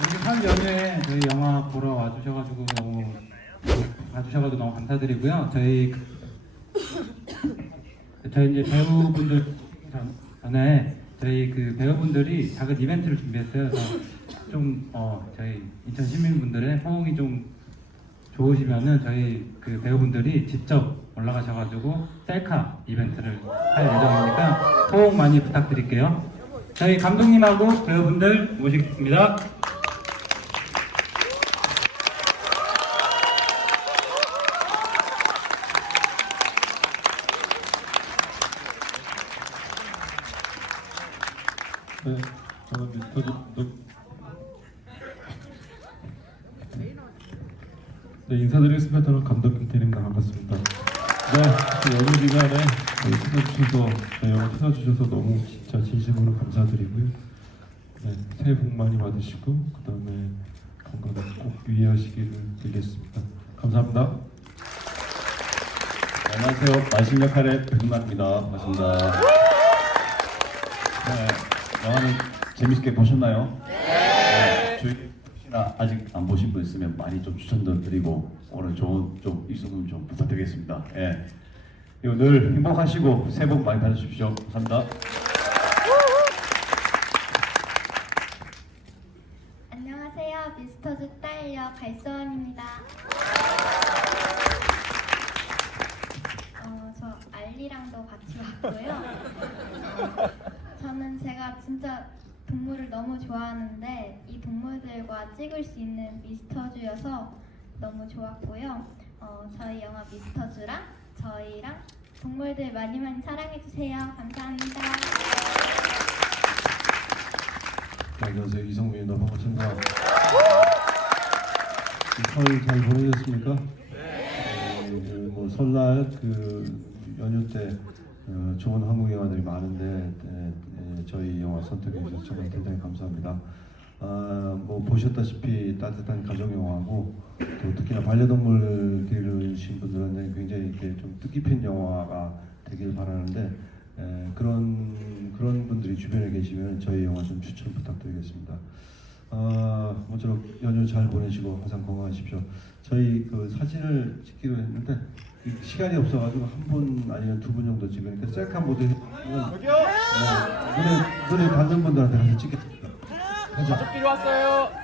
이렇게 설 연휴에 저희 영화 보러 와주셔가지고 너무 와주셔가지고 너무 감사드리고요. 저희 저희 이제 배우분들 전- 전에 저희 그 배우분들이 작은 이벤트를 준비했어요. 그래서 좀 어, 저희 인천 시민분들의 호응이 좀 좋으시면은 저희 그 배우분들이 직접 올라가셔가지고 셀카 이벤트를 할 예정이니까 호응 많이 부탁드릴게요. 저희 감독님하고 배우분들 모시겠습니다. 네, 네, 인사드리겠습니다. 저는 감독 김태림입니다. 반갑습니다. 네, 그 연휴 기간에 저희 찾아주셔서 저희 영화 찾아주셔서 너무 진짜 진심으로 감사드리고요. 네, 새해 복 많이 받으시고 그 다음에 건강 꼭 유의하시기를 빌겠습니다. 감사합니다. 안녕하세요. 마신 역할의 백만입니다. 반갑습니다. 네, 영화는 재밌게 보셨나요? 네. 저희 혹시나 아직 안 보신 분 있으면 많이 좀 추천도 드리고 오늘 좋은 좀 입소문 좀 부탁드리겠습니다. 예. 그리고 늘 행복하시고 새해 복 많이 받으십시오. 감사합니다. 안녕하세요. 미스터즈 딸역 갈소원입니다. 어, 저 알리랑도 같이 왔고요. 어, 저는 제가 진짜 동물을 너무 좋아하는데 이 동물들과 찍을 수 있는 미스터즈여서 너무 좋았고요. 어, 저희 영화 미스터즈랑 저희랑 동물들 많이 많이 사랑해주세요. 감사합니다. 네, 안녕하세요. 이성민입니다. 반갑습니다. 설 잘 보내셨습니까? 네. 뭐 설날 그 연휴 때 어, 좋은 한국 영화들이 많은데 저희 영화 선택해 주셔서 정말 대단히 감사합니다. 아, 뭐 보셨다시피 따뜻한 가족 영화고 또 특히나 반려동물 기르신 분들은 굉장히 이렇게 좀 뜻깊은 영화가 되길 바라는데 에, 그런 그런 분들이 주변에 계시면 저희 영화 좀 추천 부탁드리겠습니다. 아, 모쪼록 연휴 잘 보내시고 항상 건강하십시오. 저희 그 사진을 찍기로 했는데 이 시간이 없어가지고 한 분 아니면 두 분 정도 찍으니까 셀카 모드 해주시면 네, 눈에 눈에 받는 분들한테 가서 찍겠습니다. 가자. 가족끼리 왔어요.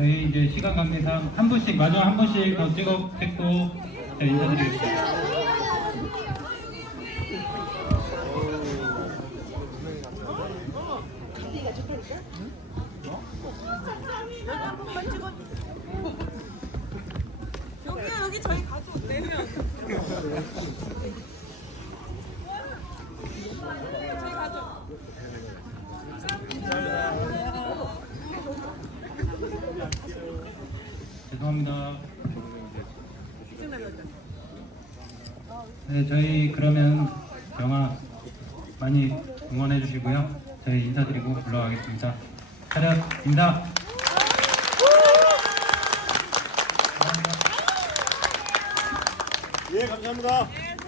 저희 이제 시간 관계상 한 분씩 마지막 한 분씩 더 찍어 찍고 저희 인사드리겠습니다. 여기요 죄송합니다. 네, 저희 그러면 영화 많이 응원해 주시고요. 저희 인사드리고 물러가겠습니다. 차렷 인사. 예, 감사합니다.